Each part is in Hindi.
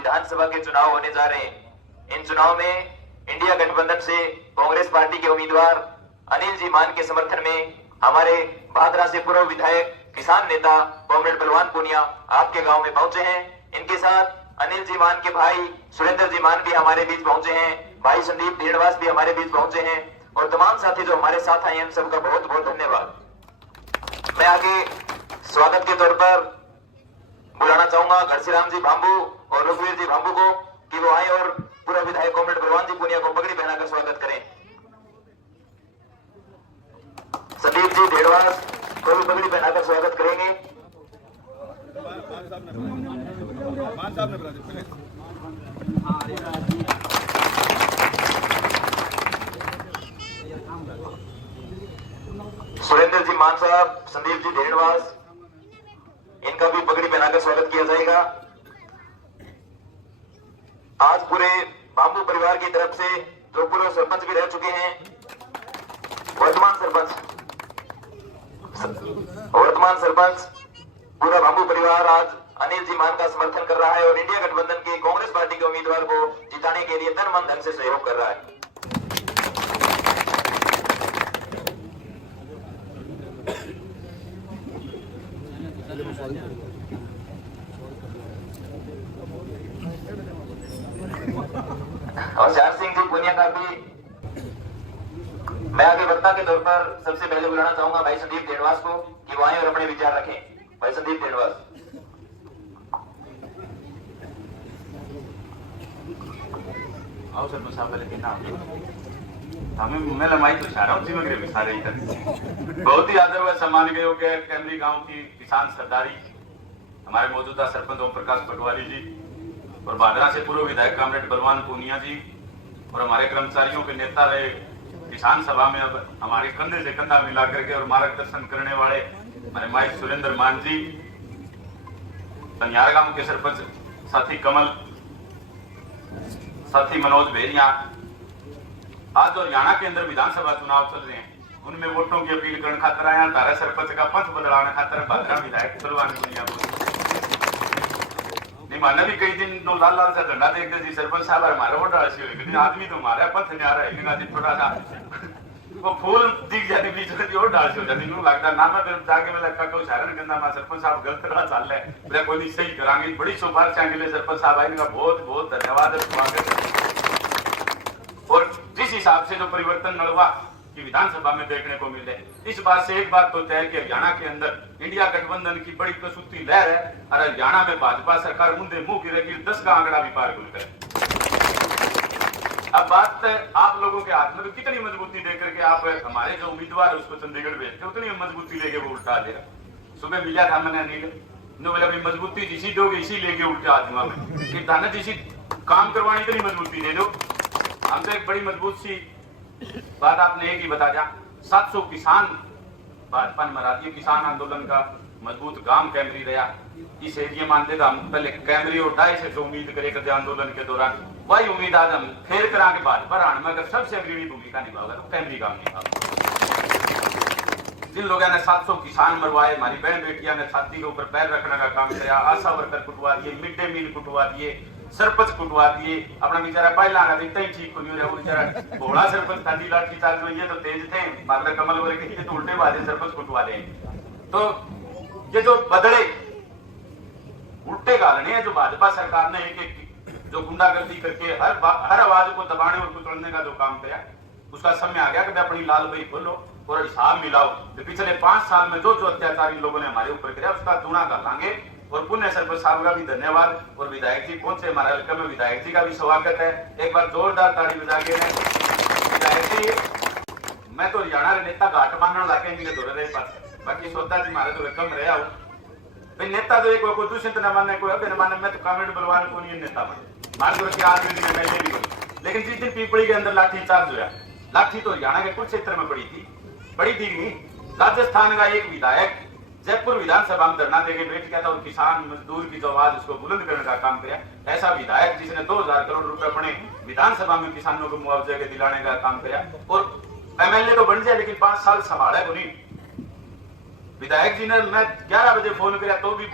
विधानसभा के चुनाव होने जा रहे हैं। इन चुनाव में इंडिया गठबंधन से कांग्रेस पार्टी के उम्मीदवार अनिल जी मान के समर्थन में हमारे भादरा से पूर्व विधायक किसान नेता कॉमरेड बलवान पूनिया आपके गांव में पहुंचे हैं। इनके साथ अनिल जी मान के भाई सुरेंद्र जी मान भी हमारे बीच पहुंचे हैं, भाई संदीप धेड़वास भी हमारे बीच पहुंचे हैं और तमाम साथी जो हमारे साथ आए हैं उन सबका बहुत बहुत धन्यवाद। मैं आगे स्वागत के तौर पर बुलाना चाहूंगा घरसीराम जी भांबू और रघुवीर जी भांबू को कि वो आए और पूर्व विधायक कॉमरेड बलवान जी पूनिया को पगड़ी पहनाकर स्वागत करें। संदीप जी धेड़वास को भी पगड़ी पहनाकर स्वागत करेंगे। सुरेंद्र जी मान साहब, संदीप जी धेड़वास, इनका भी पगड़ी पहनाकर स्वागत किया जाएगा। आज पूरे बाबू परिवार की तरफ से जो पूर्व सरपंच भी रह चुके हैं, वर्तमान सरपंच पूरा बाबू परिवार आज अनिल जी मान का समर्थन कर रहा है और इंडिया गठबंधन के कांग्रेस पार्टी के उम्मीदवार को जिताने के लिए तन मन धन से सहयोग कर रहा है। और श्याम सिंह जी पुनिया का भी मैं आगे वक्ता के तौर पर सबसे पहले बुलाना चाहूंगा भाई संदीप धेड़वास को कि वो आए और अपने विचार रखें। भाई संदीप धेड़वास। आओ सर मुसाफिर के नाम हमें मैं लमाई तो चाह रहा हूँ जीवन के सारे इधर बहुत ही आदर व सम्मान के योग्य कैमरी गांव की किसान सरदारी हमारे मौजूदा सरपंच ओम प्रकाश पटवारी जी और भादरा से पूर्व विधायक कॉमरेड बलवान पूनिया जी और हमारे कर्मचारियों के नेता रहे किसान सभा में अब हमारे कंधे से कंधा मिला करके और मार्गदर्शन करने वाले हमारे माई सुरेंद्र मान जी, तनियार गांव के सरपंच साथी कमल, साथी मनोज भेरिया। आज और हरियाणा के अंदर विधानसभा चुनाव चल रहे हैं, उनमें वोटों की अपील करने खातर आया तारा सरपंच का पंथ बदलाने खातर भादरा विधायक बलवान पूनिया को नहीं मानना भी कई दिन दो लाल लाल सा झंडा देखते जी सरपंच साहब हमारा वोट डालसी हुई आदमी तो हमारा पंथ नहीं आ रहा है थोड़ा सा वो फूल दिख जाती बीच में और डालसी हो जाती यूं लगता ना मैं फिर जाके मैं लड़का को उच्चारण करना मैं सरपंच साहब गलत राह चल रहा है मेरा कोई नहीं सही करांगे बड़ी सिफारिश के लिए सरपंच साहब आए इनका बहुत बहुत धन्यवाद और स्वागत। और जिस हिसाब से जो परिवर्तन नड़वा की विधानसभा में देखने को मिले, इस बात से एक बात तो तय कि हरियाणा के अंदर इंडिया गठबंधन की बड़ी प्रसूति लहर है और हरियाणा में भाजपा सरकार मुंदे मुंह गिरेगी 10 का आंकड़ा भी पार कर। अब बात आप लोगों के हाथ में तो कितनी मजबूती देकर के आप हमारे जो उम्मीदवार उसको चंडीगढ़ भेजते उतनी मजबूती लेके वो उल्टा देगा। सुबह मिला था मैंने अनिल नो बोला मजबूती जिसी दोगे इसी लेके उल्टा आजमा में कि दाना जिसी काम करवानी इतनी मजबूती दे दो। हम तो एक बड़ी मजबूत सी बात आपने एक ही बता दिया, 700 किसान भाजपा ने मरा दिए। किसान आंदोलन का मजबूत गांव कैमरी रहा, इस एरिया मानते थे हम पहले कैमरी और डाई से जो उम्मीद करे करते आंदोलन के दौरान वही उम्मीद आज हम फेर करा के भाजपा राण में अगर सबसे अग्रणी भूमिका निभाओगा तो कैमरी गांव निभाओगा। जिन लोगों ने 700 किसान मरवाए, हमारी बहन बेटियां ने छाती के ऊपर पैर रखने का काम किया, आशा वर्कर कुटवा दिए, मिड डे मील कुटवा दिए, सरपंच कुटवा दिए। अपना बेचारा पहला आना इतना ही ठीक नहीं हो रहा, वो बेचारा घोड़ा सरपंच था लाठी चार्ज में ये तो तेज थे मामला कमल वर्ग के तो उल्टे बाजे सरपंच कुटवा दे। तो ये जो बदले उल्टे गालने हैं जो भाजपा सरकार ने एक जो गुंडागर्दी करके हर आवाज को दबाने और कुचलने का जो काम किया, उसका समय आ गया कि अपनी लाल बही खोलो और हिसाब मिलाओ। तो पिछले 5 साल में जो जो अत्याचार इन लोगों ने हमारे ऊपर किया उसका चूना डालेंगे। और पुण्य सरपंच साहब का भी धन्यवाद और विधायक जी पहुंचे हमारे हल्के में, विधायक जी का भी स्वागत है। एक बार जोरदार ताड़ी बजा के विधायक जी, मैं तो हरियाणा के नेता घाट मानने लाके इनके दौरे रहे पास बाकी सोता जी हमारे तो कम रहा हूँ भाई नेता तो एक कोई दूषित न माने कोई अब न माने, मैं तो कॉमरेड बलवान को नहीं नेता बने मान करो कि आज भी मैं ये भी बोलूं। लेकिन जिस दिन पीपड़ी के अंदर लाठी चार्ज हुआ, लाठी तो हरियाणा के कुछ क्षेत्र में पड़ी थी नहीं, राजस्थान का एक विधायक जयपुर विधानसभा में धरना देके बैठ गया था और किसान मजदूर की जो आवाज उसको बुलंद करने का काम किया। ऐसा विधायक जिसने 2000 करोड़ रुपए अपने विधानसभा में किसानों को मुआवजे के दिलाने का काम किया और एमएलए तो बन जाए लेकिन 5 साल संभाला को नहीं। विधायक जी ने मैं 11 बजे फोन किया तो भी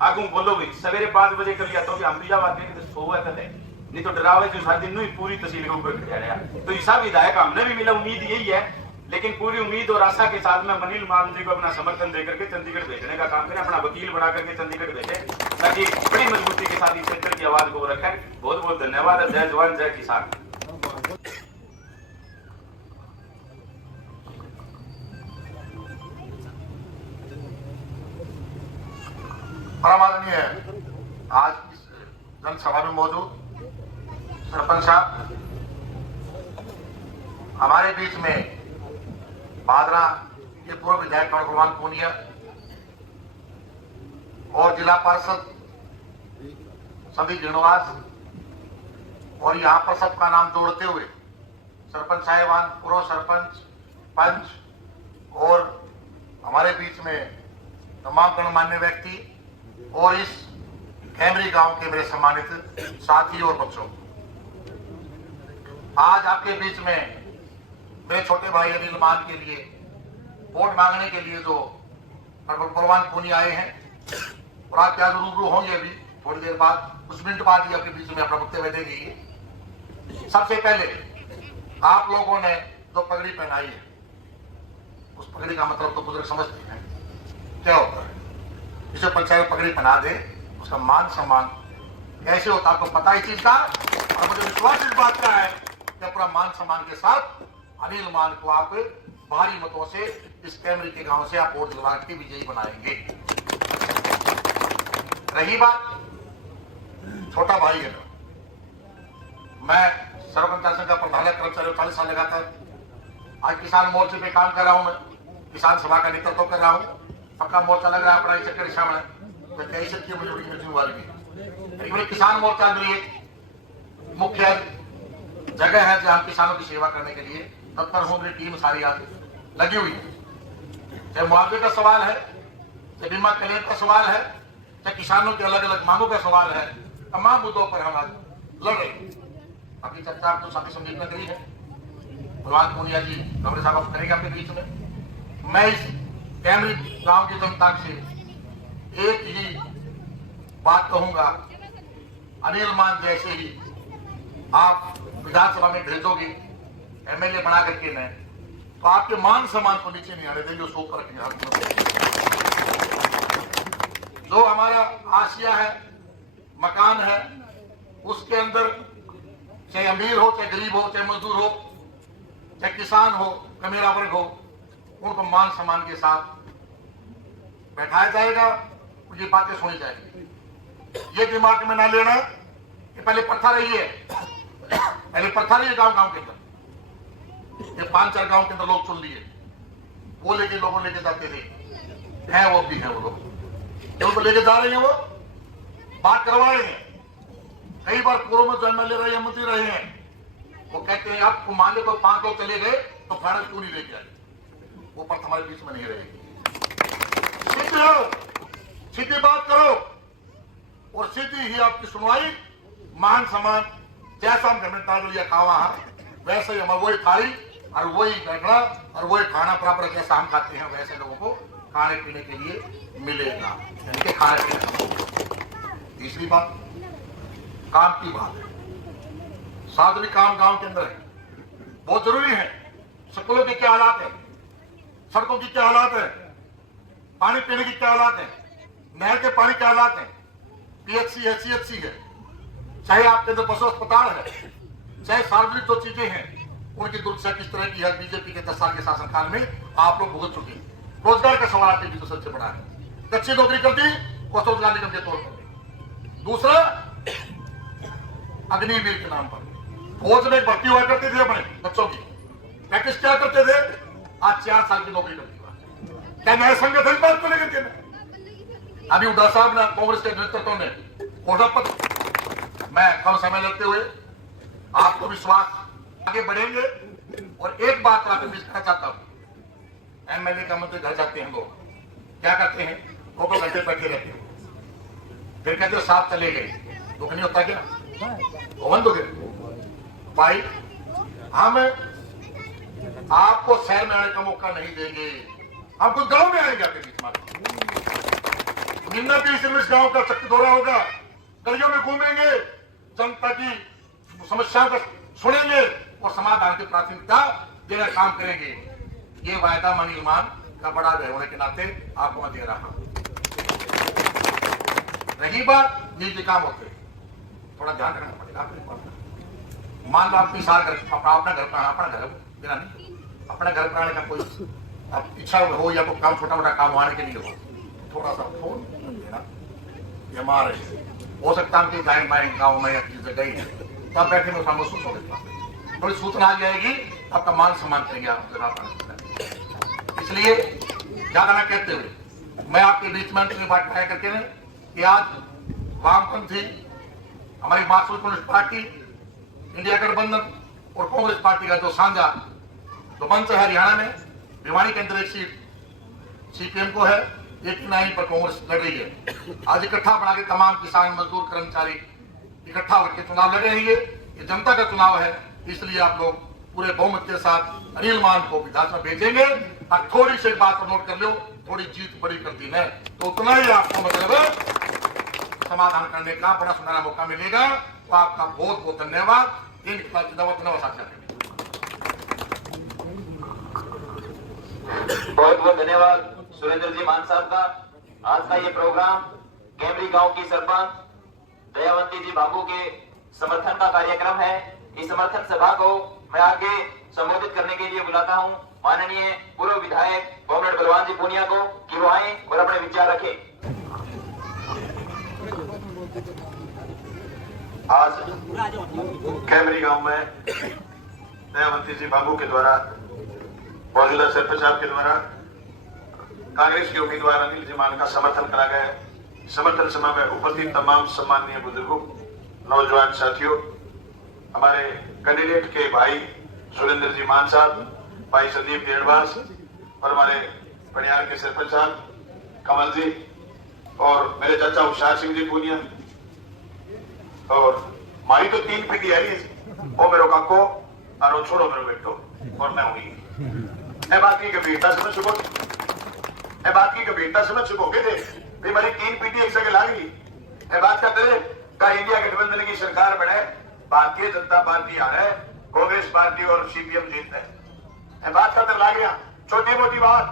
आगू बोलो भी सवेरे 5 बजे कर लिया तो भी हम भी जावा के सोवा कर है, नहीं तो डरावे जो सारे दिन ही पूरी तहसील के ऊपर खड़ा रहा। तो ऐसा विधायक हमने भी मिला, उम्मीद यही है, लेकिन पूरी उम्मीद और आशा के साथ में अनिल मान जी को अपना समर्थन देकर के चंडीगढ़ भेजने का काम करें, अपना वकील बना करके चंडीगढ़ भेजे, ताकि बड़ी मजबूती के साथ इस क्षेत्र की आवाज को रखें। बहुत बहुत धन्यवाद। जय जवान जय किसान। परम आदरणीय आज इस जनसभा में मौजूद सरपंच साहब, हमारे बीच में भादरा के पूर्व विधायक भगवान पूनिया और जिला पार्षद संदीप श्रीनिवास और यहाँ पर सबका नाम जोड़ते हुए सरपंच साहिबान, पूर्व सरपंच, पंच और हमारे बीच में तमाम गणमान्य व्यक्ति और इस कैमरी गांव के मेरे सम्मानित साथी और बच्चों, आज आपके बीच में मेरे छोटे भाई अनिल मान के लिए वोट मांगने के लिए जो भगवान पूनिया आए हैं और आप क्या रूबरू होंगे अभी थोड़ी देर बाद, कुछ मिनट बाद ही आपके बीच में अपना वक्तव्य देंगे। सबसे पहले आप लोगों ने जो पगड़ी पहनाई है, उस पगड़ी का मतलब तो बुजुर्ग समझते हैं क्या होता है। जिसे पंचायत पगड़ी पहना दे उसका मान सम्मान कैसे होता आपको पता ही चीज का, और मुझे विश्वास इस बात का है कि पूरा मान सम्मान के साथ अनिल मान को आप भारी मतों से इस कैमरी के गांव से आप वोट दिलवा के विजयी बनाएंगे। रही बात छोटा भाई है, मैं सर्वकर्मचारी संघ का प्रधान कर्मचारी 40 साल लगातार आज किसान मोर्चे पे काम कर रहा हूं, मैं किसान सभा का नेतृत्व कर रहा हूं। सबका मोर्चा लग रहा है अपना चक्कर शामिल है, तो कई शक्ति मुझे बड़ी जिम्मेवारी भी, लेकिन किसान मोर्चा मेरी एक मुख्य जगह है जहां किसानों की सेवा करने के लिए तत्पर हूं। मेरी टीम सारी आज लगी हुई है, चाहे मुआवजे का सवाल है, चाहे बीमा क्लेम का सवाल है, चाहे किसानों के अलग अलग मांगों का सवाल है, तमाम मुद्दों पर हम आज लड़ रहे हैं। अपनी चर्चा आप तो साथी संदीप ने करी है, भगवान पूनिया जी गौरी साहब करेंगे अपने बीच में। मैं इस कैमरी गांव की जनता से एक ही बात कहूंगा, अनिल मान जैसे ही आप विधानसभा में भेजोगे एमएलए बना करके न, तो आपके मान सम्मान को नीचे नहीं आने देंगे, उसको ऊपर रखेंगे। जो हमारा आशिया है, मकान है, उसके अंदर चाहे अमीर हो, चाहे गरीब हो, चाहे मजदूर हो, चाहे किसान हो, कमेरा वर्ग हो, उनको मान सम्मान के साथ बैठाया जाएगा, उनकी बातें सुनी जाएगी। ये दिमाग में ना लेना कि पहले प्रथा रही है, पहले प्रथा रही है गांव के अंदर, ये 5-4 गांव के अंदर लोग चुन लिए, वो लेके लोगों लेके जाते थे, है वो भी है, वो लोग उनको लेके जा रहे हैं, वो बात करवा रहे हैं। कई बार पूर्व में जो एमएलए रहे, मंत्री रहे हैं, वो कहते हैं आपको मान लो तो 5 लोग चले गए तो फाइनल क्यों नहीं लेके आए, वो पर हमारे बीच में नहीं रहेगी। सीधी रहो, सीधी बात करो और सीधी ही आपकी सुनवाई, मान सम्मान, जैसा हम घर में ताल लिया खावा वैसे ही हम वही थाली और वही बैठना और वही खाना बराबर जैसा हम खाते हैं वैसे लोगों को खाने पीने के लिए मिलेगा, इनके खाने पीने। तीसरी बात काम की बात है, सार्वजनिक काम गांव के अंदर है, बहुत जरूरी है। स्कूलों के क्या हालात है, सड़कों की क्या हालात है, पानी पीने की क्या हालात है, नहर के पानी के हालात है, पीएचसी है, सीएचसी है, चाहे आपके अंदर पशु अस्पताल है, चाहे सार्वजनिक जो चीजें हैं उनकी दुर्दशा किस तरह की है। बीजेपी के 10 साल के शासनकाल में आप लोग भुगत चुके हैं। रोजगार का सवाल आपके बीच में सबसे बड़ा है, कच्ची नौकरी कर दी और रोजगार निगम के तौर पर। दूसरा अग्निवीर के नाम पर फौज में भर्ती हुआ करते थे, अपने बच्चों की प्रैक्टिस क्या करते थे, आज 4 साल की नौकरी करती हुआ। क्या नए संगठन बात को लेकर के अभी उड्डा साहब ने कांग्रेस के नेतृत्व ने घोषणा पत्र, मैं कम समय लगते हुए आपको विश्वास आगे बढ़ेंगे। और एक बात आपको कहना चाहता हूं, एमएलए का मंत्री घर जाते हैं लोग, क्या करते हैं, 2 घंटे बैठे रहते हैं, फिर कहते हो साहब चले गए, दुख नहीं होता क्या, बंद हो गए भाई। हम आपको शहर में आने का मौका नहीं देंगे, हम कुछ गांव में आएंगे आपके बीच में। महीना 20 गांव का चक्कर दौरा होगा, गलियों में घूमेंगे, जनता की समस्याओं को सुनेंगे और समाधान की प्राथमिकता देना काम करेंगे। ये वायदा मैं अनिल मान का बड़ा होने के नाते आपको मैं दे रहा हूं। रही बात निजी काम होते, थोड़ा ध्यान रखना पड़ेगा आपको। मान लो आपकी साल घर अपना घर पर अपना घर मेरा नहीं, अपना घर पर आने का कोई आप इच्छा हो या कोई काम छोटा मोटा काम आने के लिए हो, थोड़ा सा फोन देना। ये हमारे हो सकता है कि गाय माइन गाँव में या किसी जगह ही है, तो आप बैठे में उसका महसूस होगा, थोड़ी सूचना आ जाएगी, आपका मान सम्मान करेंगे आप। इसलिए ज्यादा ना कहते हुए मैं आपके बीच में अंत में बात तय करके कि आज वामपंथी हमारी मार्क्सवादी कम्युनिस्ट पार्टी, इंडिया गठबंधन और कांग्रेस पार्टी का जो साझा जो मंच है हरियाणा में, भिवानी के अंदर एक सीट सीपीएम को है, एक नाइन पर कांग्रेस लड़ रही है। आज इकट्ठा बना के तमाम किसान मजदूर कर्मचारी इकट्ठा होकर चुनाव लड़ रही है। ये जनता का चुनाव है, इसलिए आप लोग पूरे बहुमत के साथ अनिल मान को विधानसभा भेजेंगे। और थोड़ी सी बात नोट कर लो, थोड़ी जीत बड़ी करती है तो उतना ही आपको मतलब समाधान करने का बड़ा सुनहरा मौका मिलेगा। तो आपका बहुत बहुत धन्यवाद। बहुत बहुत धन्यवाद सुरेंद्र जी मान साहब का। आज का ये प्रोग्राम कैमरी गांव की सरपंच दयावंती जी बाबू के समर्थन का कार्यक्रम है। इस समर्थन सभा को मैं आगे संबोधित करने के लिए बुलाता हूं माननीय पूर्व विधायक कॉमरेड बलवान जी पूनिया को कि वो आए और अपने विचार रखें। आज कैमरी गांव में दयावंती जी बाबू के द्वारा मौजूदा सरपंच साहब के द्वारा कांग्रेस के उम्मीदवार अनिल जी मान का समर्थन करा गया। समर्थन सभा में उपस्थित तमाम सम्माननीय बुजुर्गों, नौजवान साथियों, हमारे कैंडिडेट के भाई सुरेंद्र जी मान साहब, भाई संदीप डेढ़वास और हमारे पनियार के सरपंच साहब कमल जी और मेरे चाचा उषार सिंह जी पूनिया और मारी तो 3 पीढ़ी है, वो मेरो काको और छोड़ो मेरो बेटो और मैं हुई। बात की गंभीरता समझ सको, बात की गंभीरता समझ सकोगे थे हमारी 3 पीढ़ी एक जगह लाग गई। बात का करे का इंडिया गठबंधन की सरकार बने, भारतीय जनता पार्टी आ रहा है, कांग्रेस पार्टी और सीपीएम जीत है। बात का लाग गया छोटी मोटी बात,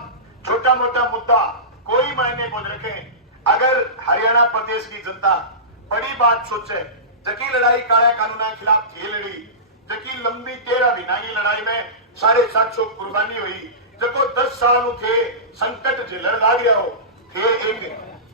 छोटा मोटा मुद्दा कोई मायने को रखे। अगर हरियाणा प्रदेश की जनता बड़ी बात सोचे, जकी लड़ाई काला कानून के खिलाफ थी लड़ी, जकी लंबी 13 दिना की लड़ाई में 750 कुर्बानी हुई, जको 10 साल थे संकट झेलने लग गया हो थे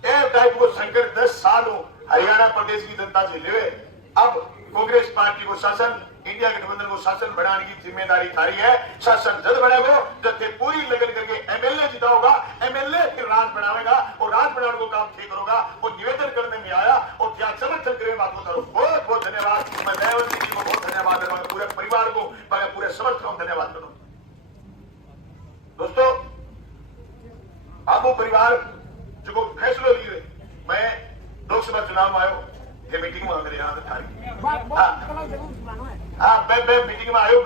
एक टाइप को संकट 10 साल हो हरियाणा प्रदेश की जनता झेले हुए। अब कांग्रेस पार्टी को शासन, इंडिया गठबंधन को शासन बढ़ाने की जिम्मेदारी थारी है। शासन जब बढ़ेगा जब पूरी लगन करके एमएलए जीता होगा, एमएलए फिर राज बढ़ावेगा और राज बढ़ाने को काम ठीक करोगा। और निवेदन करने में आया और क्या समर्थन करे बात को करो। बहुत बहुत धन्यवाद। मैं दयावंती जी को बहुत धन्यवाद देता हूं, पूरे परिवार को, मैं पूरे समर्थकों को धन्यवाद करूं। दोस्तों, आप वो परिवार जो फैसलो लिए, मैं लोकसभा चुनाव में आयो, ये मीटिंग में मेरे यहाँ थारी मैं मीटिंग में आयो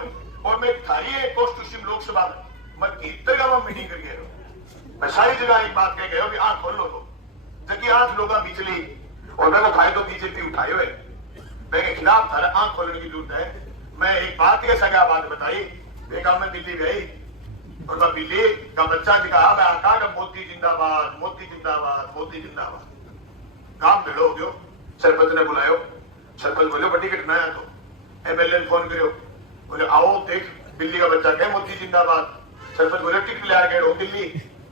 और मैं थारी कॉन्स्टिट्यूशन लोकसभा में मैं 73 गांव में मीटिंग कर गया। मैं सारी जगह एक बात कह गया कि आंख खोल लो तो जबकि 8 लोग बिजली और मैं को खाए तो बीजेपी उठाए हुए मेरे खिलाफ था, आंख खोलने की जरूरत है। मैं एक बात के सगा बात बताई, देखा मैं दिल्ली गई और वह बिल्ली का बच्चा दिखा, मैं आका का मोदी जिंदाबाद, मोदी जिंदाबाद, मोदी जिंदाबाद। काम भेड़ो हो गयो, सरपंच ने बुलायो, सरपंच बोलो बड़ी घटना है तो एमएलए ने फोन करो, बोले आओ देख बिल्ली का बच्चा कहे मोदी जिंदाबाद। सरपंच बोले टिकट ले आके हो दिल्ली,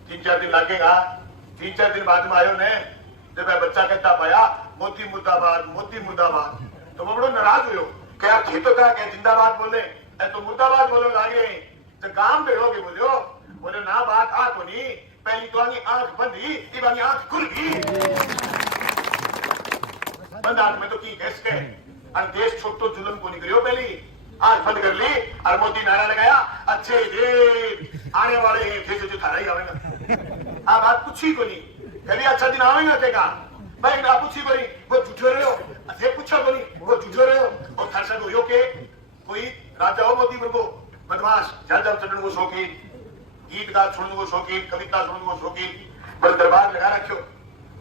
3-4 दिन लगेगा। 3-4 दिन बाद में आयो ने जब वह बच्चा कहता पाया मोदी मुर्दाबाद, मोदी मुर्दाबाद, तो वो बड़ो नाराज हुए क्या थे तो क्या जिंदाबाद बोले तो मुर्दाबाद बोलो लागे तो काम भेड़ोगे बोलो। बोले ना बात आ तो नहीं, पहली तो आगे आंख बंदी, ये वाली आंख खुल गई। बंद आंख में तो की घस के और देश छोटो जुल्म को निकलियो, पहली आंख बंद कर ली और मोदी नारा लगाया अच्छे दिन आने वाले हैं थे जो थारा ही आवेगा। आप बात पूछी को नहीं, कभी अच्छा दिन आवेगा तेगा भाई ना पूछी को नहीं, वो झूठे रहे हो, अच्छे पूछा को नहीं, वो झूठे रहे हो। और थरसा को यो के कोई राजा हो मोदी को बदमाश ज्यादा चढ़ने को शौकीन, गीत गा सुनने को शौकीन, कविता सुनने को शौकीन, बस दरबार लगा रखो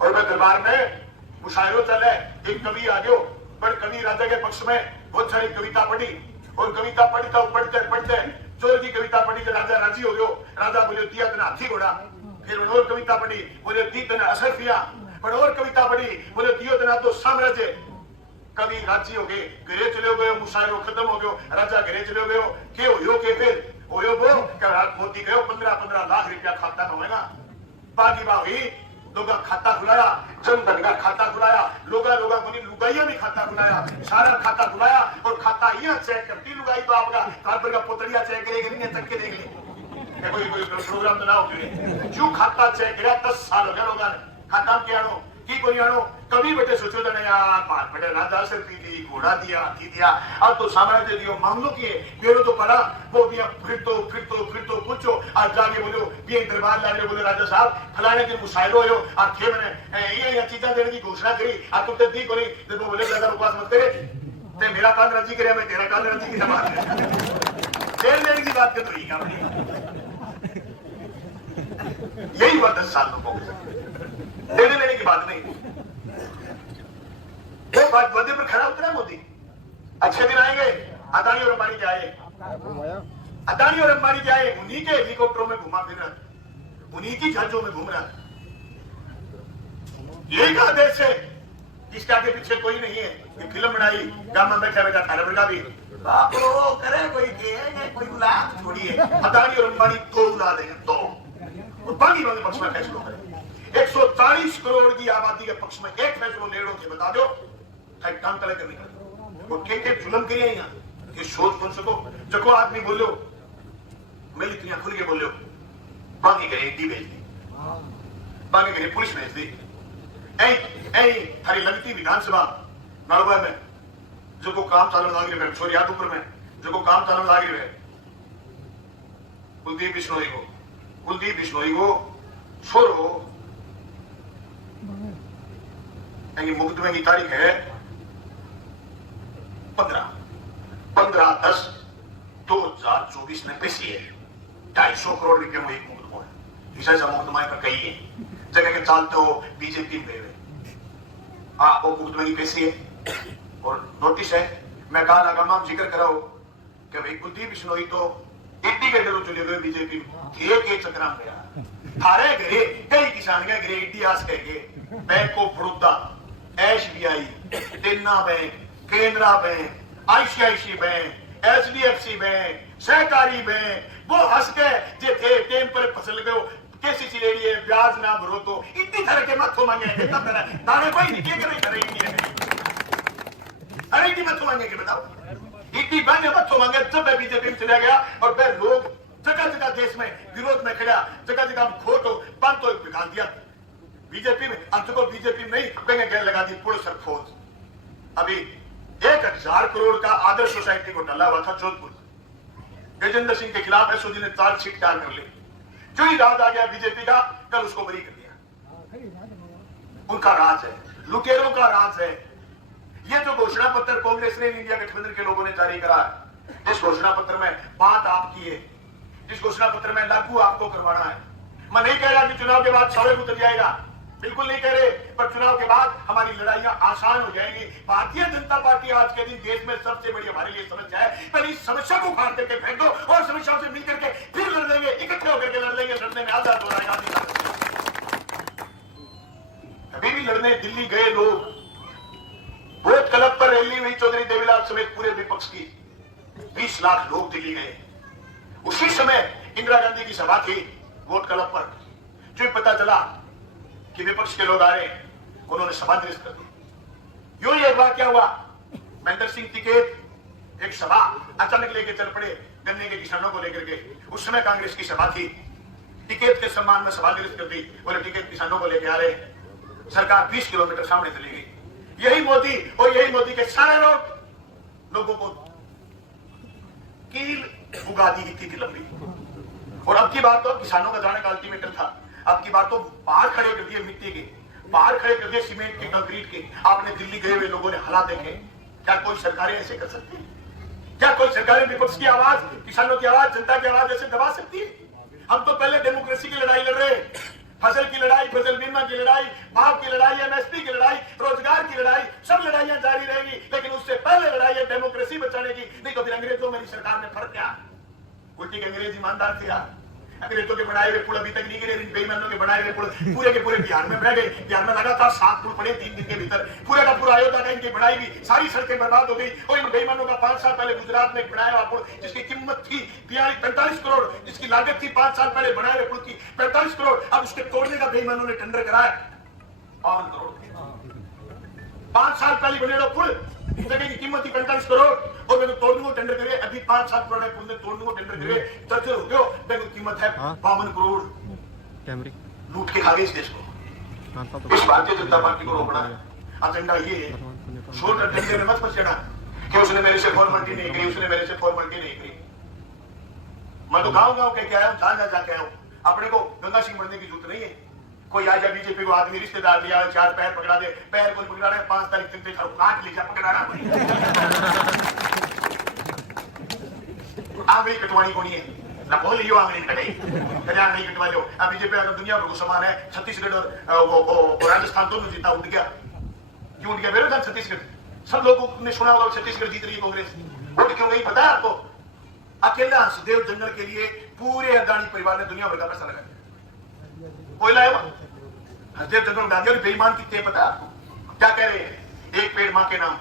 और मैं दरबार में मुशायरो चले, एक कवि आ गयो, पर कवि राजा के पक्ष में बहुत सारी कविता पढ़ी, और कविता पढ़ता पढ़ते पढ़ते जोर की कविता पढ़ी तो राजा राजी हो गयो। राजा बोले दिया तना हाथी घोड़ा। फिर और कविता पढ़ी, बोले दी तना अशरफिया। पर और कविता पढ़ी, बोले दियो तना तो साम्राज्य। कवि राजी हो गए, घरे चले गए, मुशायरो खत्म हो गयो, राजा घरे चले गयो। के होयो के फिर होयो वो मोदी गयो 15-15 लाख रुपया खाता में होगा। बाकी बाकी लोग खाता खुलाया, जनधन का खाता खुलाया, लोगा बोली लुगाइया भी खाता खुलाया, सारा खाता खुलाया। और खाता यहाँ चेक करती लुगाई तो आपका कारपर का पोतड़िया चेक करेगी नहीं, चक के देख ले कोई प्रोग्राम तो ना हो गए। जो खाता चेक करा 10 साल हो गया लोगों ने खाता के आनो की कोई आनो। कभी बेटे सोचो तो यार पार बेटे राजा से पी दी, घोड़ा दिया, हाथी दिया, अब तो साम्राज्य दियो। मामलो की पेड़ो तो पड़ा वो दिया, फिर तो पूछो आज जाके बोलो ये दरबार ला रहे, बोले राजा साहब फलाने दिन मुशायरो हो और थे मैंने ये चीजें देने की घोषणा करी, आज तुम दी को नहीं। देखो बोले राजा उपवास मत करे, ते मेरा कान राजी करे, मैं तेरा कान राजी की बात जेल देने की बात कर तो यही हुआ 10 साल लोगों के लेने लेने की बात नहीं। वो बात वदे पर खड़ा उतरा मोदी। अच्छे दिन आएंगे, अदानी और अंबानी जाए, अदानी और अंबानी जाए, उन्हीं के हेलीकॉप्टरों में घुमा फिर रहा, उन्हीं की जहाजों में घूम रहा। यही कहा देश से इसके आगे पीछे कोई नहीं है। ये फिल्म बनाई गामा बैठा बैठा खाना बना भी बाप रो करे कोई गुलाब छोड़िए। अदानी और अंबानी तो उड़ा देंगे तो बाकी लोगों के पक्ष में फैसलों करें। 140 करोड़ की आबादी के पक्ष में एक फैसलो ले लो के बता दो, काम तले करने का और के जुलम करिए यहाँ ये सोच कौन सको। जको आदमी बोलो मेरी इतनी खुल के बोलो, बाकी करे ईडी भेज दी, बाकी करे पुलिस भेज दी। थारी लगती विधानसभा नालुआ में जो को काम चालू लाग रहे, छोरी हाथ ऊपर में जो को काम चालू लाग रहे, कुलदीप बिश्नोई को छोड़ो। मुकदमे की तारीख है 15/10/2024 में पेशी है। 250 करोड़ रुपये में एक मुकदमा है। ऐसा मुकदमा पर कई है जगह के चालते हो बीजेपी में हाँ वो मुकदमे की पेशी है और नोटिस है। मैं कहा नाकाम जिक्र कराओ कि भाई कुलदीप बिश्नोई तो ईडी के डरो चले गए बीजेपी में के चक्रा में गया। थारे घरे कई किसान के घरे ईडी आस कह गए, बैंक ऑफ बड़ौदा, SBI, देना bank, Canara bank, ICICI bank, HDFC bank, सहकारी बैंक, वो हंस के जे थे टेम पर फसल गयो केसीसी ले लिए ब्याज ना भरो तो इतनी तरह के मत मांगे तब तरह दाने कोई नहीं के करे करे इंडिया में। अरे इतनी मत मांगे के बताओ, इतनी बने मत मांगे। जब बीजेपी में चला गया और फिर लोग जगह देश में विरोध में खड़ा, जगह खोट हो बंद तो निकाल दिया बीजेपी में। अंत को बीजेपी में नहीं कहीं गैर लगा दी पुलिस और फौज। अभी 1000 करोड़ का आदर्श सोसाइटी को डाला हुआ था जोधपुर, गजेंद्र सिंह के खिलाफ एसओजी ने चार्जशीट तैयार कर ली। जो ही राज आ गया बीजेपी का, कल उसको बरी कर दिया। उनका राज है, लुटेरों का राज है। ये जो घोषणा पत्र कांग्रेस ने इंडिया गठबंधन के लोगों ने जारी करा, इस घोषणा पत्र में बात आपकी है, इस घोषणा पत्र में लागू आपको करवाना है। मैं नहीं कह रहा कि चुनाव के बाद सड़क उतर जाएगा, बिल्कुल नहीं कह रहे, पर चुनाव के बाद हमारी लड़ाइयां आसान हो जाएंगी। भारतीय जनता पार्टी आज के दिन देश में सबसे बड़ी हमारे लिए समस्या है। पहले इस समस्या को उखाड़ करके फेंक दो और समस्याओं से मिलकर के फिर लड़ लेंगे, इकट्ठे होकर के लड़ लेंगे। लड़ने में आजाद हो रहा है। अभी भी लड़ने दिल्ली गए लोग, वोट क्लब पर रैली हुई चौधरी देवीलाल समेत पूरे विपक्ष की, 20 लाख लोग दिल्ली गए। उसी समय इंदिरा गांधी की सभा थी वोट क्लब पर। जो पता चला कि विपक्ष के लोग आ रहे हैं, उन्होंने सभा निरस्त कर दी। यूं ही एक बार क्या हुआ, महेंद्र सिंह टिकैत एक सभा अचानक लेके चल पड़े गन्ने के किसानों को लेकर के। उस समय कांग्रेस की सभा थी, टिकैत के सम्मान में सभा निरस्त कर दी। बोले टिकैत किसानों को लेके आ रहे, सरकार 20 किलोमीटर सामने चली गई। यही मोदी और यही मोदी के सारे लोगों को कील उगा दी थी लंबी। और अब की बात तो किसानों का जाने का अल्टीमेटम था। अब की बात तो बाहर खड़े कर दिए मिट्टी के, बाहर खड़े कर दिए सीमेंट के, कंक्रीट के। आपने दिल्ली गए हुए लोगों ने हालात देखे। क्या कोई सरकारें ऐसे कर सकती है? क्या कोई सरकारें विपक्ष की आवाज, किसानों की आवाज, जनता की आवाज ऐसे दबा सकती है? हम तो पहले डेमोक्रेसी की लड़ाई लड़ रहे हैं, फसल की लड़ाई, फसल बीमा की लड़ाई, भाव की लड़ाई, एमएसपी की लड़ाई, रोजगार की लड़ाई, सब लड़ाइयां जारी रहेगी। लेकिन उससे पहले लड़ाई है डेमोक्रेसी बचाने की। नहीं तो फिर अंग्रेजों में सरकार में फर्क क्या? उल्टी के अंग्रेज ईमानदार थे। अंग्रेजों के बनाए हुए पुल अभी तक नहीं गिरे, इन बेईमानों के बनाए हुए पुल पूरे के पूरे बिहार में बह गए। बिहार में लगातार 7 पुल पड़े 3 दिन के भीतर। पूरा का पूरा अयोध्या का इनकी बनाई हुई सारी सड़कें बर्बाद हो गई। और इन बेईमानों का 5 साल पहले गुजरात में बनाया हुआ पुल जिसकी कीमत थी 45 करोड़, जिसकी लागत थी 5 साल पहले बनाए हुए पुल की 45 करोड़, अब उसके तोड़ने का बेईमानों ने टेंडर कराया 52 करोड़। 5 साल पहले बने हुए पुल जगह की कीमत थी 45 करोड़ और मैं तोड़ने को टेंडर करे। अभी 5-7 पुराने पुल ने तोड़ने को टेंडर करे, चर्चा हो गयो। बैंक की कीमत है 52 करोड़। कैमरे लूट के खा गए इस देश को। इस भारतीय जनता पार्टी को रोकना है। एजेंडा ये है, छोड़ डंडे में मत फंसना कि उसने मेरे से फॉर्मेलिटी नहीं करी, उसने मेरे से फॉर्मेलिटी नहीं करी। मैं तो गाँव कह के आया हूँ, जहां जाके आया हूँ। अपने को गंगा सिंह बनने की जरूरत नहीं है। कोई आ जाए बीजेपी को आदमी रिश्तेदार लिया 4 पैर पकड़ा दे, पैर को पकड़ा रहे 5 तारीख तक देखा काट लीजिए पकड़ाना आंगली कटवानी को नहीं है ना, बोल लियो आंगली कटाई कल्याण नहीं कटवा लो। अब बीजेपी अगर दुनिया भर को समान है, छत्तीसगढ़ और राजस्थान दोनों जीता, उठ गया। क्यों उठ गया? बेरोजगार छत्तीसगढ़। सब लोगों ने सुना होगा छत्तीसगढ़ जीत रही है कांग्रेस। वोट क्यों नहीं पता है आपको? अकेला हंसदेव जंगल के लिए पूरे अदानी परिवार ने दुनिया भर का पैसा लगाया। कोयला है हंसदेव जंगल उड़ा दिया। बेईमान कितने पता आपको? क्या कह रहे हैं? एक पेड़ मां के नाम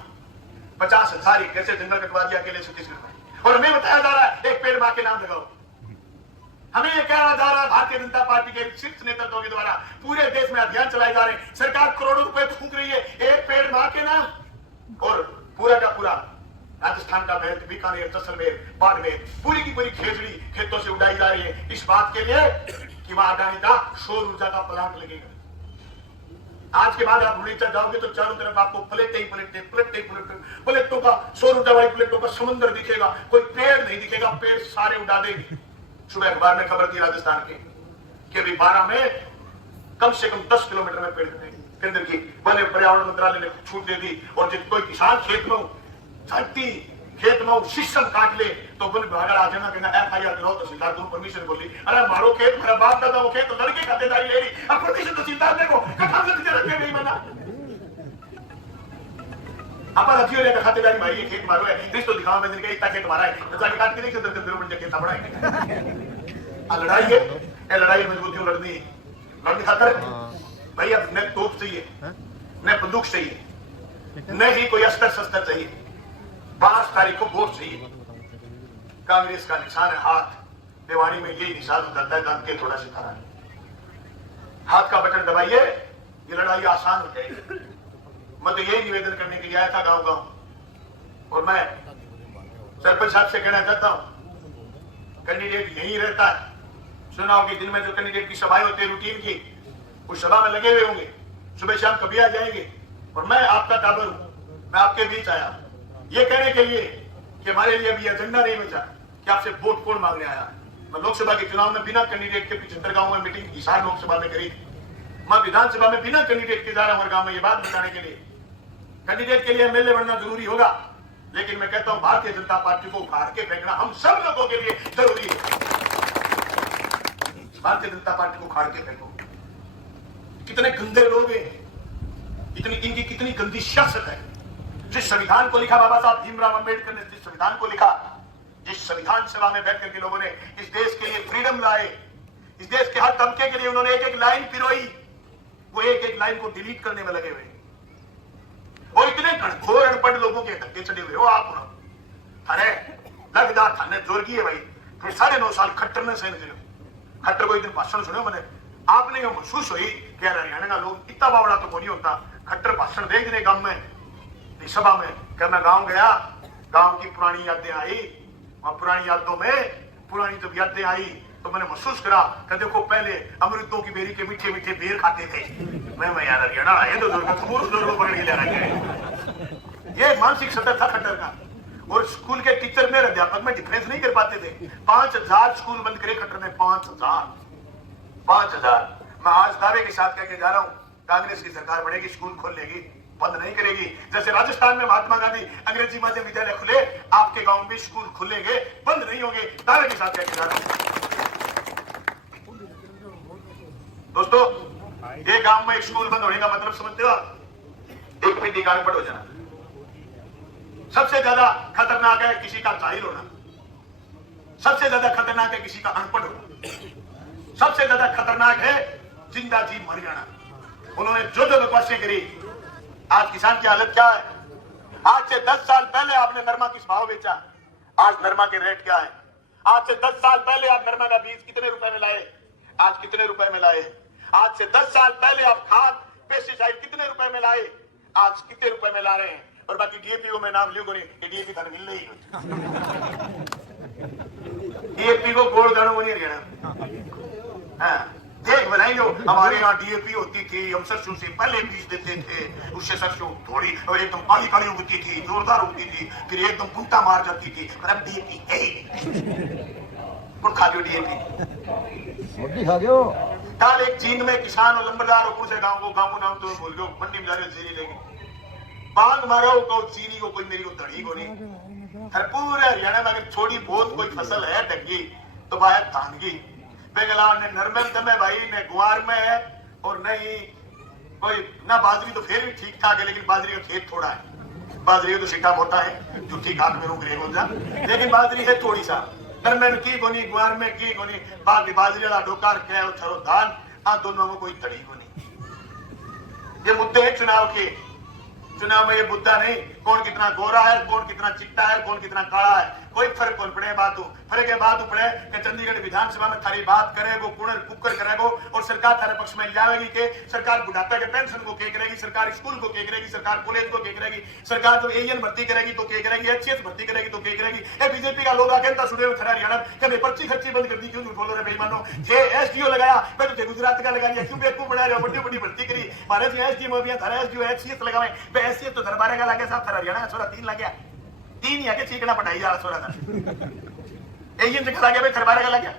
50,000 एकड़ से जंगल कटवा दिया अकेले छत्तीसगढ़ में। और हमें बताया जा रहा है एक पेड़ मां के नाम लगाओ। हमें यह कहा जा रहा है भारतीय जनता पार्टी के शीर्ष नेतृत्व के द्वारा पूरे देश में अभियान चलाए जा रहे हैं। सरकार करोड़ों रुपए फूंक रही है एक पेड़ मां के नाम। और पूरा का पूरा राजस्थान का बेल्ट, बीकानेर, जैसलमेर, बाड़मेर, पूरी की पूरी खेजड़ी खेतों से उड़ाई जा रही है इस बात के लिए कि वहां अडानी का सौर ऊर्जा का प्लांट लगेगा। आज के बाद आप उड़ीसा जाओगे तो चारों तरफ आपको प्लेटों का सौर ऊर्जा वाली प्लेटों का समुद्र दिखेगा, कोई पेड़ नहीं दिखेगा। पेड़ सारे उड़ा देंगे। सुबह अखबार में खबर थी राजस्थान के कि अभी 12 में कम से कम 10 किलोमीटर में पेड़ केंद्र की वन पर्यावरण मंत्रालय ने छूट दे दी। और जिस कोई किसान खेत में शीशम काट ले तो वन विभाग आ जाना, कहना FIR करो। तहसीलदार को परमिशन बोली, अरे मारो खेत, मेरा बाप दादा वो खेत लड़के खातेदारी ले रही। अब परमिशन तहसीलदार देखो कथम से रखे नहीं मना आपा रखियो ने खातेदारी मारी खेत मारो है रिश्तो दिखाओ में दिन के इतना खेत मारा है तो जाके काट के देखिए अंदर बन जाके खेत बड़ा है। लड़ाई है, ये लड़ाई मजबूती लड़ने खातर भाई अब न तोप चाहिए, न बंदूक चाहिए, न ही कोई अस्त्र शस्त्र चाहिए। 5 तारीख को वोट चाहिए। कांग्रेस का निशान है हाथ। देवानी में ये निशान उतरता है दांत के थोड़ा सितारा है। हाथ का बटन दबाइए, ये लड़ाई आसान हो जाएगी। मैं तो यही निवेदन करने के लिए आया था गांव गांव। और मैं सरपंच साहब से कहना चाहता हूं, कैंडिडेट यहीं रहता है। चुनाव के दिन में जो कैंडिडेट की सभाएं होती है रूटीन की, उस सभा में लगे हुए होंगे, सुबह शाम कभी आ जाएंगे। और मैं आपका टाबर हूं, मैं आपके बीच आया ये कहने के लिए कि हमारे लिए अभी एजेंडा नहीं बचा कि आपसे वोट कौन मांगने आया। मैं लोकसभा के चुनाव में बिना कैंडिडेट के 75 गांव में मीटिंग हिसार लोकसभा में करी। मैं विधानसभा में बिना कैंडिडेट के जा रहा हूं गांव में ये बात बताने के लिए। कैंडिडेट के लिए एमएलए बनना जरूरी होगा, लेकिन मैं कहता हूं भारतीय जनता पार्टी को उखाड़ के फेंकना हम सब लोगों के लिए जरूरी है। भारतीय जनता पार्टी को उखाड़ के फेंको। कितने गंदे लोग हैं, इनकी कितनी गंदी सियासत है। जिस संविधान को लिखा बाबा साहब भीमराव अंबेडकर ने, जिस संविधान को लिखा, जिस संविधान सभा में बैठ करके लोगों ने इस देश के लिए फ्रीडम लाए, इस देश के हर तबके के लिए उन्होंने एक एक लाइन पिरोई, वो एक एक लाइन को डिलीट करने में लगे हुए। और इतने घोर अनपढ़ लोगों के धक्के चढ़े हुए हो आप। अरे लगदा थाने जोर की है भाई। फिर 9.5 साल खट्टर ने सहन करो। खट्टर को एक दिन भाषण सुनो मैंने, आपने यह महसूस हुई कि हरियाणा का लोग इतना बावड़ा तो कोई नहीं होता। खट्टर भाषण दे देने गांव में सभा में, क्या मैं गांव गया, गांव की पुरानी यादें आई। और पुरानी यादों में पुरानी जब यादें आई तो मैंने महसूस करा कि देखो पहले अमृतों की बेरी के मीठे मीठे बेर खाते थे। मैं यार हरियाणा आए तो पकड़ के ले रहा। ये मानसिक स्तर था खट्टर का। और स्कूल के टीचर में अध्यापक में डिफरेंस नहीं कर पाते थे। 5000 स्कूल बंद करे खट्टर ने। 5000। मैं आज दावे के साथ कह के जा रहा हूं, कांग्रेस की सरकार बढ़ेगी, स्कूल खोल लेगी, बंद नहीं करेगी। जैसे राजस्थान में महात्मा गांधी अंग्रेजी माध्यम विद्यालय खुले, आपके गांव में स्कूल खुलेंगे, बंद नहीं होंगे। दावे के साथ कह के जा रहा हूं। दोस्तों, एक गांव में एक स्कूल बंद होने का मतलब समझते हो? एक पिंडी का अनपढ़ हो जाना। सबसे ज्यादा खतरनाक है किसी का जाहिल होना, सबसे ज्यादा खतरनाक है किसी का अनपढ़ होना, सबसे ज्यादा खतरनाक है जिंदा जी मर जाना। उन्होंने जो जो बकवासें करी, आज किसान की हालत क्या है? आज से 10 साल पहले आपने नरमा किस भाव बेचा, आज नरमा के रेट क्या है? आज से 10 साल पहले आप नरमा का बीज कितने रुपए में लाए, आज कितने रुपए में लाए? आज से 10 साल पहले आप खाद पेस्टिसाइड कितने रुपए में लाए, आज कितने रुपए में ला रहे हैं? और बाकी डीएपी को मैं नाम लिखूं नहीं, डीएपी धन मिल रही है, डीएपी को गोल गानों को नहीं रहना। हाँ, देख बनाई लो, हमारे यहाँ डीएपी होती थी, हम सरसों से पहले बीज देते थे, उससे सरसों थोड़ी और एकदम काली काली उगती थी, जोरदार उगती थी, फिर एकदम पुंटा मार जाती थी। पर अब डीएपी है, कौन खा गयो डीएपी? कल एक चीन में किसान और लंबरदार और पूछे गाँव को नाम तो बोल गयो, मंडी में जा रहे चीनी लेंगे, बांग मारो को चीनी को कोई मेरी को धड़ी को नहीं। हर पूरे हरियाणा में अगर थोड़ी बहुत कोई फसल है डंगी तो बाहर धान की, बेगलाव ने नरमेल में भाई ने गुआर में है, और नहीं कोई ना बाजरी तो फिर भी ठीक ठाक है, लेकिन बाजरी का खेत थोड़ा है, बाजरी तो सिक्का मोटा है, जो ठीक हाथ में रूक रहे हो जा, लेकिन बाजरी है थोड़ी सा, नरमेल की कोनी गुआर में की कोनी, बाकी बाजरी वाला डोकार क्या है थरो धान, हाँ दोनों में कोई तड़ी को नहीं। ये मुद्दे हैं चुनाव के। चुनाव में ये मुद्दा नहीं कौन कितना गोरा है, कौन कितना चिट्टा है, कौन कितना काला है, कोई फर्क कौन पड़े बात हो। फर्क है बात पड़े कि चंडीगढ़ विधानसभा में थारी बात करे वो कुणर कुकर करेगो, और सरकार थारे पक्ष में लावेगी के सरकार बुढ़ापे के पेंशन को क्या करेगी, सरकार स्कूल को क्या करेगी, सरकार कॉलेज को क्या करेगी, सरकार जो एएन भर्ती करेगी तो क्या करेगी, एचसीएस भर्ती करेगी तो क्या करेगी। ए बीजेपी का लोग आके सुने हुए खड़ा हरियाणा के पर्ची खर्ची बंद कर दी, क्यों झूठ बोलो रे बेईमानो? जे एसडीओ लगाया, मैं तो गुजरात का लगा लिया, क्यों बेवकूफ बना रहे हो? बड़ी बड़ी भर्ती करी, हमारे जो एसडीओ में भी थारा एसडीओ एचसीएस लगावे, बे एचसीएस तो दरबार का लगे साहब, थारा हरियाणा छोरा 3 लग गया, 3 ही आके चीकना पढ़ाई जा छोरा था, एएन से खड़ा गया भाई दरबार का लग गया।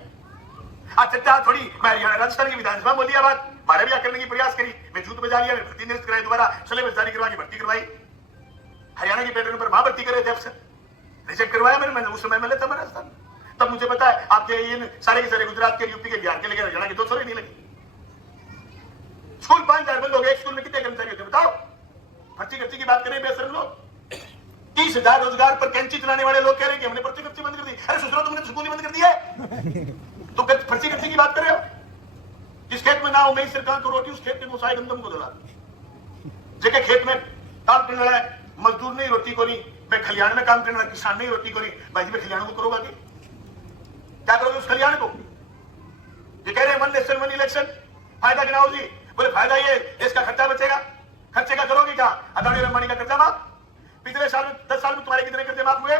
अच्छा थोड़ी मैं हरियाणा राजस्थान की विधानसभा बोली है बात, मारे भी करने की प्रयास करी, मैं झूठ बजा लिया, भर्ती निरस्त कराई, दोबारा सिलेबस जारी करवा के भर्ती करवाई, हरियाणा की पैटर्न पर वहां भर्ती करे थे, अफसर रिजेक्ट करवाया मैंने, उस समय मैं लेता मैं राजस्थान। तब मुझे पता है आपके ये सारे के सारे गुजरात के, यूपी के, बिहार के लगे, हरियाणा के 2 छोरे नहीं लगे। स्कूल 5000 बंद हो गए, स्कूल में कितने कर्मचारी होते बताओ? भर्ती खर्ची की बात करें बेसर लोग, 30,000 रोजगार पर कैंची चलाने वाले लोग कह रहे हैं कि हमने पर्ची खर्ची बंद कर दी। अरे ससुरा तुमने स्कूल ही बंद कर दिया है, तो पर्ची खर्ची की बात कर रहे हो? जिस खेत में ना हो मेरी सरकार को रोटी, उस खेत के मुसाई गंदम को दला, जेके खेत में काम करने वाला है मजदूर नहीं रोटी को नहीं, मैं खलियान में काम करने वाला किसान नहीं रोटी को नहीं, भाई मैं खलियान को करूंगा क्या करोगे उस खलियान को? ये कह रहे हैं 1 नेशन 1 इलेक्शन, फायदा गिनाओ जी। बोले फायदा ये इसका खर्चा बचेगा, खर्चे का करोगे क्या? अदानी और अंबानी का कर्जा माफ, पिछले साल में 10 साल में तुम्हारे कितने कर्जे माफ हुए?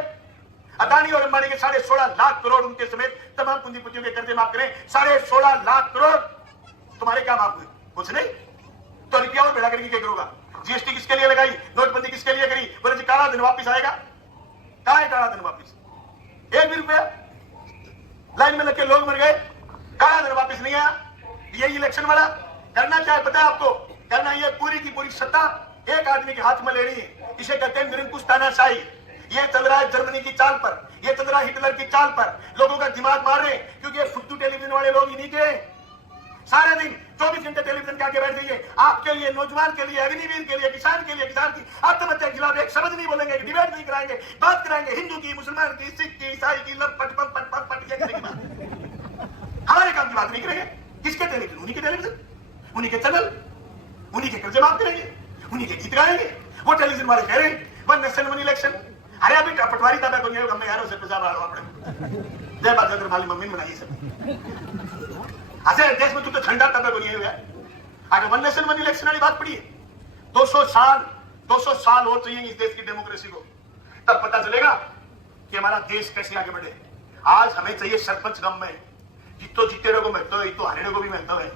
अदानी और अंबानी के 16.5 लाख करोड़, उनके समेत तमाम पूंजीपतियों के कर्जे माफ करें, 16.5 लाख करोड़ तुम्हारे क्या माफ हुए? कुछ नहीं। तो रुपया और बेड़ा करके क्या करोगा? जीएसटी किसके लिए लगाई, नोटबंदी किसके लिए करी? बोले जी काला धन वापिस आएगा, कहा है काला धन वापिस? 1 भी रुपया लाइन में लग के लोग मर गए, काला धन वापिस नहीं आया। ये इलेक्शन वाला करना क्या है पता है आपको? करना ये पूरी की पूरी सत्ता एक आदमी के हाथ में लेनी है, इसे कहते हैं निरंकुश तानाशाही। ये चल रहा है जर्मनी की चाल पर, ये चल रहा है हिटलर की चाल पर, लोगों का दिमाग मार रहे हैं, क्योंकि ये फुद्दू टेलीविजन वाले लोग ही नहीं के सारे दिन 24 घंटे टेलीविजन के आगे बैठ जाइए। आपके लिए, नौजवान के लिए, अग्निवीर के लिए, किसान के लिए, किसान की आत्महत्या के खिलाफ एक शब्द नहीं बोलेंगे, डिबेट नहीं कराएंगे, बात कराएंगे हिंदू की, मुसलमान की, सिख की, ईसाई की, लपट पट पट पट पट करेंगे बात। हमारे काम की बात नहीं करेंगे। किसके टेलीविजन? उन्हीं के टेलीविजन, उन्हीं के चैनल, उन्हीं के कर्जे माफ करेंगे, उन्हीं के गीत गाएंगे। वो टेलीविजन वाले कह रहे हैं 1 नेशन 1 इलेक्शन। अरे अभी पटवारी तब को नहीं हमने यारों से पंजाब वालों अपने जय बात अगर माली मम्मी बनाई सब ऐसे देश में तो ठंडा तब को नहीं हुआ। आगे 1 नेशन 1 इलेक्शन वाली बात पड़ी है। 200 साल और चाहिए इस देश की डेमोक्रेसी को, तब पता चलेगा कि हमारा देश कैसे आगे बढ़े। आज हमें चाहिए सरपंच गम में जितो जीते रहो महत्व है, तो हारने को भी महत्व है।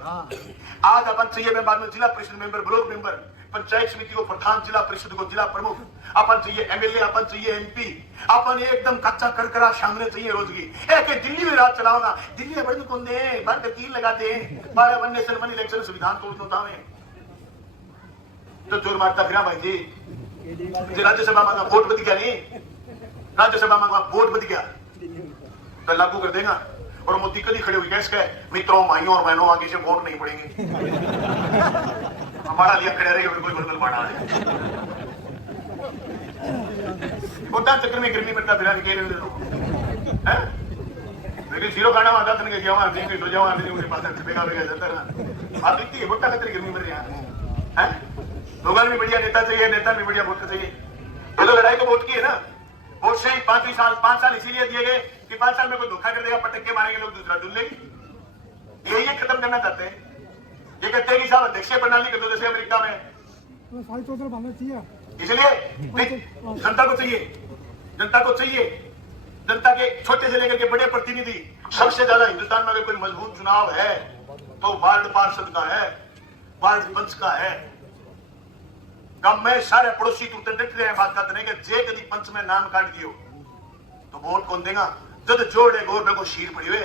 आज अपन चाहिए मैं बाद में जिला परिषद मेंबर, ब्लॉक मेंबर, पंचायत समिति को प्रधान, जिला परिषद को जिला प्रमुख, अपन चाहिए एमएलए, अपन चाहिए एमपी, अपन एकदम कच्चा करकरा सामने चाहिए रोजगी। एक दिल्ली में राज चलाऊंगा, दिल्ली में बड़े कौन दे बात तीर लगाते हैं 12 नेशन 1 इलेक्शन संविधान तोड़ देता है तो जोर मारता फिरा भाई जी। राज्यसभा में वोट बद गया नहीं, राज्यसभा में वोट बद गया तो लागू कर देगा। और मोदी कभी खड़े हुई कैसे मित्रों भाइयों और बहनों आगे से वोट नहीं पड़ेंगे हमारा लिया खड़े रहे कोई बदल माना वोटा चक्कर में गर्मी पड़ता फिर है लेकिन जीरो खाना आता तन के जवान दिन के जवान दिन उनके पास बेगा बेगा जाता रहा बात इतनी है वोटा खतरे गर्मी में रहा है लोगों में बढ़िया नेता चाहिए नेता में बढ़िया वोट चाहिए ये तो लड़ाई तो वोट की है ना वोट से ही 5 साल इसीलिए दिए गए कि 5 साल में कोई धोखा कर देगा पटक के मारेंगे लोग दूसरा चुन लेंगे यही खत्म करना चाहते हैं ये कहते हैं कि साहब अध्यक्षीय प्रणाली कर दो जैसे अमेरिका में इसलिए जनता को चाहिए जनता के छोटे से लेकर के बड़े प्रतिनिधि सबसे ज्यादा हिंदुस्तान में अगर कोई मजबूत चुनाव है तो वार्ड पार्षद का है वार्ड पंच का है गांव में सारे पड़ोसी टूटे डट रहे हैं बात करते हैं कि जे कभी पंच में नाम काट दियो तो वोट कौन देगा जब जोड़े गोर में कोई शीर पड़ी हुए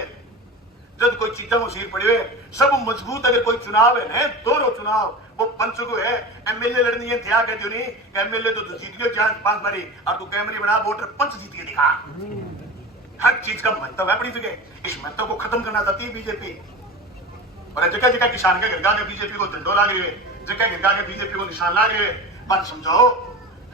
जब कोई चीजा को शीर पड़ी हुए सब मजबूत अगर कोई चुनाव है दोनों चुनाव वो पंच को है एमएलए लड़नी है क्या कहते हो नहीं एमएलए तो जीत गयो 4-5 बारी और तू कैमरे बना वोटर पंच जीत के दिखा हर चीज का महत्व है अपनी जगह इस महत्व को खत्म करना चाहती है बीजेपी और जगह जगह किसान के घर के बीजेपी को झंडो लाग रहे जगह घर के बीजेपी को निशान लाग रहे बात समझाओ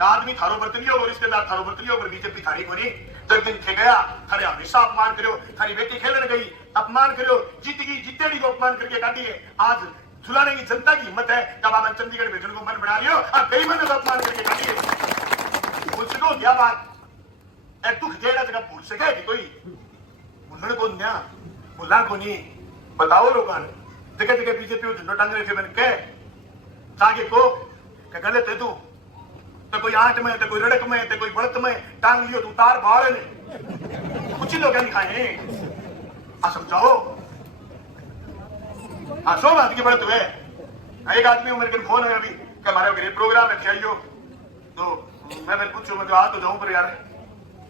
आदमी थारो बर्तनियों और रिश्तेदार थारो बर्तनियों पर बीजेपी थारी को नहीं जब दिन थे गया थारे हमेशा अपमान करो थारी बेटी खेलने गई अपमान करो जीतेगी जीतेगी को अपमान करके काटी है आज झुलाने की जनता की हिम्मत है कब आप चंडीगढ़ भेजने को मन बना लियो और कई मन अपमान करके काटी है भूल सको क्या बात दुख देना जगह भूल सके कि कोई भूलने को न्या भूलना को नहीं बताओ लोग जगह जगह बीजेपी को झंडो टांग रहे थे मैंने कह ताकि को गलत है तू तो कोई आंट में तो कोई रड़क में तो कोई बड़त में टांग लियो तू तार बाहर ने कुछ ही लोग नहीं खाए आ समझाओ हाँ सो बात की बड़त है एक आदमी मेरे को फोन है अभी कि हमारे गरीब प्रोग्राम है चाहिए तो मैं पूछू मैं आ तो जाऊं पर यार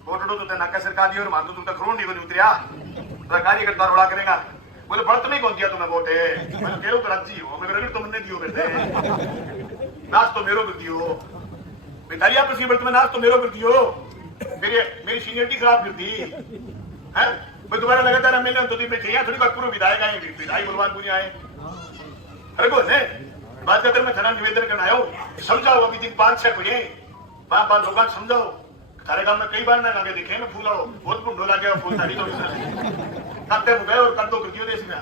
फोटो तो नाका सरकार दी और मार तो खरों नहीं बनी उतरिया कार्यकर्ता रोड़ा करेगा बोले बड़त नहीं कौन दिया तुम्हें वोट है मैंने कह तो राजी हो मैं तो मैंने दियो करते नाच तो मेरो कर दियो बेतारिया पर सीबर्त में नाच तो मेरो कर दियो मेरी सीनियरिटी खराब कर दी है मैं दोबारा लगातार मिलने तो मैं चाहिए थोड़ी बात पूरा विधायक आए विधायक बलवान पूरी आए अरे को है बात करते मैं थाना निवेदन करना आयो समझाओ अभी दिन 5-6 बजे बार लोग समझाओ थारे गांव में कई बार ना आगे देखे ना फूलाओ बहुत बुढ़ो लगे फूल थारी तो करते गए और कर दो कर दियो देश में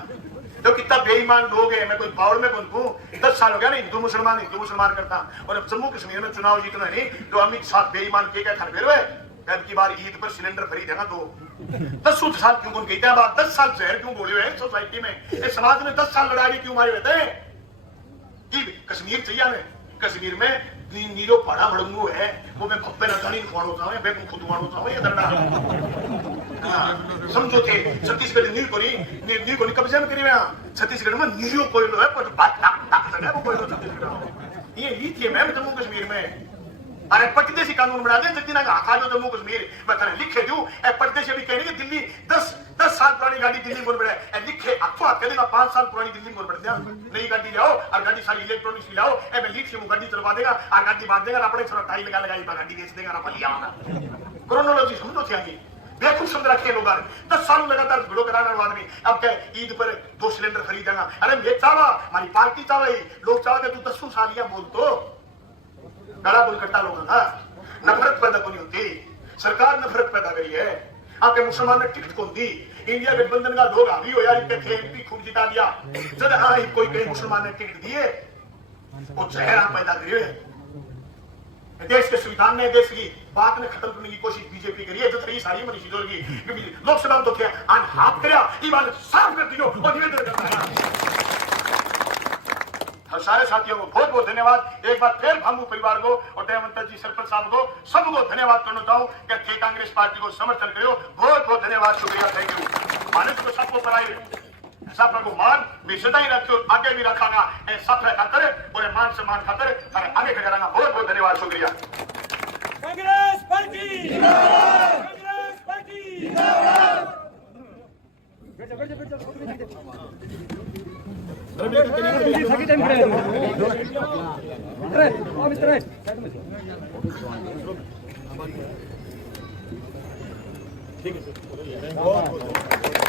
तो कितना बेईमान लोग है मैं कोई पावर में कौन हूँ 10 साल हो गया ना हिंदू मुसलमान करता और अब जम्मू कश्मीर में चुनाव जीतना नहीं तो अमित शाह बेईमान के क्या खरबेर हुए अब की बार ईद पर सिलेंडर फ्री देगा तो 10 साल क्यों कौन कहते हैं बात 10 साल जहर क्यों बोले हुए सोसाइटी में इस समाज में 10 साल लड़ाई क्यों मारे रहते हैं कि कश्मीर चाहिए हमें कश्मीर में नीरो पड़ा भड़ंगू है वो मैं खप्पे ना जानी खुआड़ होता हूँ मैं खुद खुआड़ होता हूँ ये दरना समझो थे छत्तीसगढ़ नील को कब्जे में करी छत्तीसगढ़ में नीरो कोयलो है पर बात है वो कोयलो छत्तीसगढ़ ये लिथियम है जम्मू कश्मीर में अरे परदेशी कानून बना दे जितना आखा जो जम्मू कश्मीर मैं तेरे लिखे दूं ए परदेशी भी कहेंगे दिल्ली 10 साल पुरानी गाड़ी दिल्ली में बढ़े ए लिखे अथवा कह देगा 5 साल पुरानी दिल्ली में बढ़ दिया नई गाड़ी जाओ और गाड़ी सारी इलेक्ट्रॉनिक्स लाओ ए मैं लिथियम गाड़ी चलवा देगा और गाड़ी बांध देगा अपने थोड़ा टाइल लगाई गाड़ी बेच देगा ना लिया क्रोनोलॉजी समझो चाहिए बेवकूफ समझ रखे लोग 10 साल लगातार भिड़ो कराना आदमी अब क्या ईद पर 2 सिलेंडर खरीदेगा अरे ये चावा हमारी पार्टी चावा लोग चाहते तू 10 साल या बोल तो गला बोल करता लोगों का नफरत पैदा नहीं होती सरकार नफरत पैदा करी है आपके मुसलमान ने टिकट कौन दी इंडिया गठबंधन का लोग हावी हो यार इनके थे एमपी खूब जिता दिया जब हाँ कोई कई मुसलमान ने टिकट दिए वो जहर आप पैदा करिए देश के संविधान ने देश की बात ने खत्म करने की कोशिश बीजेपी करी है जो रही सारी मनीषी जोगी क्योंकि लोकसभा में तो थे हाथ कर ये बात साफ कर दियो और निवेदन करता है सारे साथियों को बहुत बहुत धन्यवाद एक बार फिर भांगू परिवार को और दयावंत जी सरपंच साहब को सबको धन्यवाद करना चाहूँ कि कांग्रेस पार्टी को समर्थन करो बहुत बहुत धन्यवाद शुक्रिया थैंक यू माने तो सबको पढ़ाई सब को मान भी सदा ही रखो आगे भी रखागा सब खातर और मान सम्मान खातर आगे कराना बहुत बहुत धन्यवाद शुक्रिया कांग्रेस पार्टी कांग्रेस पार्टी ठीक है